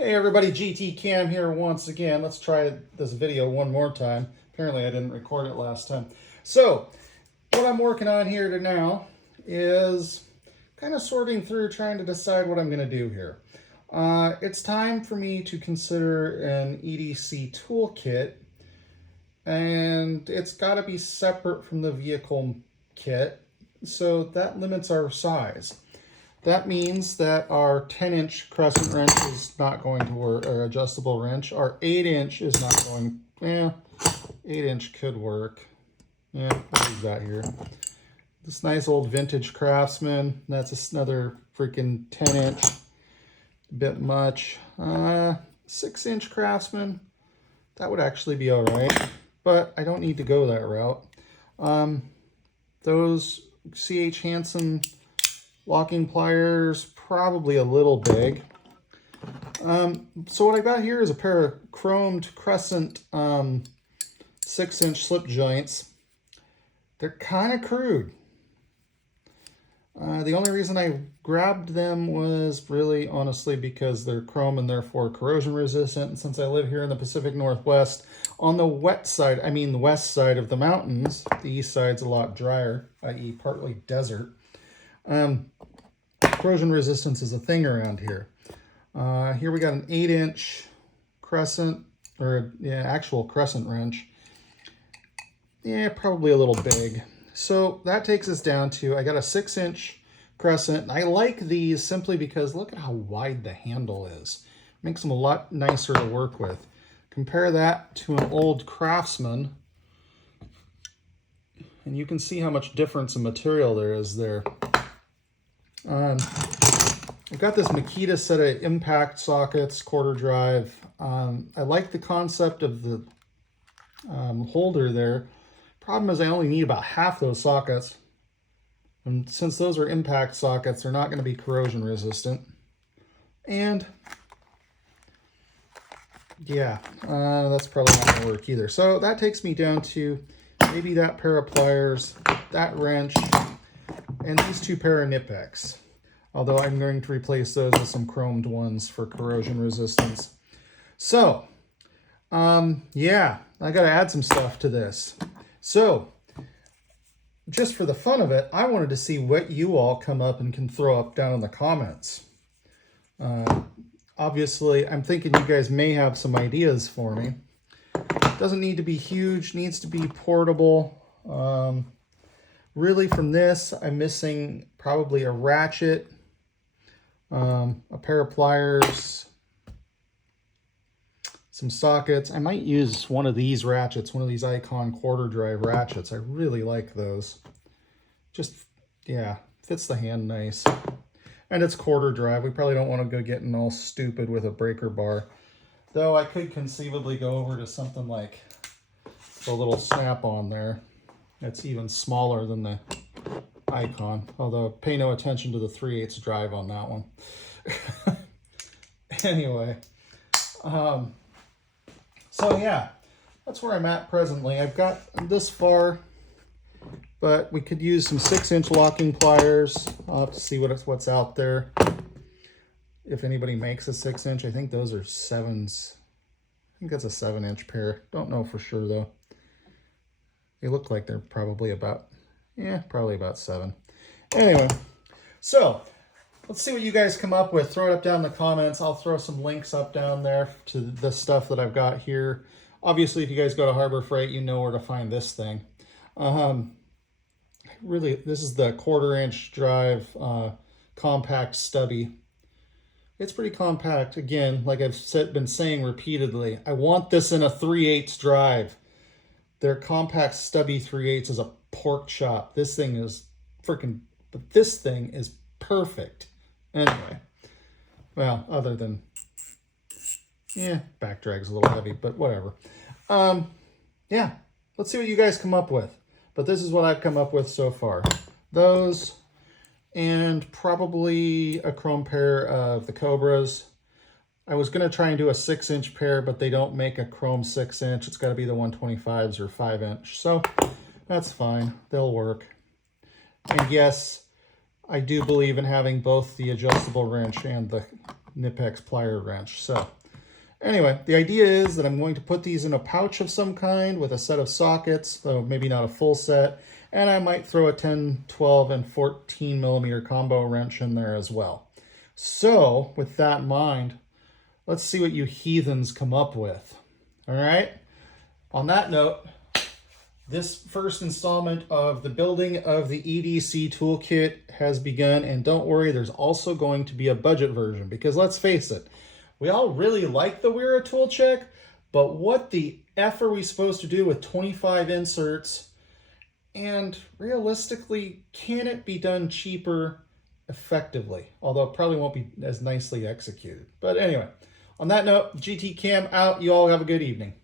Hey everybody, GT Cam here once again. Let's try this video one more time. Apparently I didn't record it last time. So, what I'm working on here now is kind of sorting through, trying to decide what I'm going to do here. It's time for me to consider an EDC toolkit, and it's got to be separate from the vehicle kit, so that limits our size. That means that our 10-inch crescent wrench is not going to work, or adjustable wrench. Our 8-inch is not going, 8-inch could work. Yeah, what do we got here? This nice old vintage Craftsman. That's another freaking 10-inch. A bit much. 6-inch Craftsman. That would actually be all right, but I don't need to go that route. Those C.H. Hansen locking pliers, probably a little big. So what I got here is a pair of chromed Crescent 6-inch slip joints. They're kind of crude. The only reason I grabbed them was really honestly because they're chrome and therefore corrosion resistant. And since I live here in the Pacific Northwest, on the wet side, I mean the west side of the mountains, the east side's a lot drier, i.e. partly desert. Corrosion resistance is a thing around here. Here we got an 8-inch Crescent, or actual Crescent wrench. Yeah, probably a little big. So that takes us down to, I got a 6-inch Crescent. And I like these simply because look at how wide the handle is. Makes them a lot nicer to work with. Compare that to an old Craftsman, and you can see how much difference in material there is there. I've got this Makita set of impact sockets, quarter drive. I like the concept of the holder there. Problem is I only need about half those sockets. And since those are impact sockets, they're not going to be corrosion resistant. And yeah, that's probably not going to work either. So that takes me down to maybe that pair of pliers, that wrench, and these two pair of Knipex. Although I'm going to replace those with some chromed ones for corrosion resistance. So, yeah, I got to add some stuff to this. So, just for the fun of it, I wanted to see what you all come up and can throw up down in the comments. Obviously, I'm thinking you guys may have some ideas for me. Doesn't need to be huge, needs to be portable. Really from this, I'm missing probably a ratchet, a pair of pliers, some sockets. I might use one of these ratchets, one of these Icon quarter drive ratchets. I really like those. Just, yeah, fits the hand nice. And it's quarter drive. We probably don't want to go getting all stupid with a breaker bar. Though I could conceivably go over to something like the little snap-on there. It's even smaller than the Icon, although pay no attention to the 3/8 drive on that one. Anyway, so yeah, that's where I'm at presently. I've got this far, but we could use some 6-inch locking pliers. I'll have to see what's out there. If anybody makes a 6-inch, I think those are 7s. I think that's a 7-inch pair. Don't know for sure though. They look like they're probably about, probably about 7. Anyway, so let's see what you guys come up with. Throw it up down in the comments. I'll throw some links up down there to the stuff that I've got here. Obviously, if you guys go to Harbor Freight, you know where to find this thing. Really, this is the 1/4-inch drive compact stubby. It's pretty compact. Again, like I've been saying repeatedly, I want this in a 3/8 drive. Their compact stubby 3/8 is a pork chop. This thing is freaking, but this thing is perfect. Anyway, well, other than, back drag's a little heavy, but whatever. Yeah, let's see what you guys come up with. But this is what I've come up with so far. Those, and probably a chrome pair of the Cobras. I was going to try and do a 6-inch pair, but they don't make a chrome 6-inch. It's got to be the 125s or 5-inch. So that's fine. They'll work. And yes, I do believe in having both the adjustable wrench and the Knipex plier wrench. So anyway, the idea is that I'm going to put these in a pouch of some kind with a set of sockets, though maybe not a full set, and I might throw a 10, 12, and 14 millimeter combo wrench in there as well. So with that in mind, let's see what you heathens come up with. All right. On that note, this first installment of the building of the EDC toolkit has begun, and don't worry, there's also going to be a budget version, because let's face it, we all really like the Wera tool check, but what the F are we supposed to do with 25 inserts? And realistically, can it be done cheaper effectively? Although it probably won't be as nicely executed. But anyway, on that note, GT Cam out. You all have a good evening.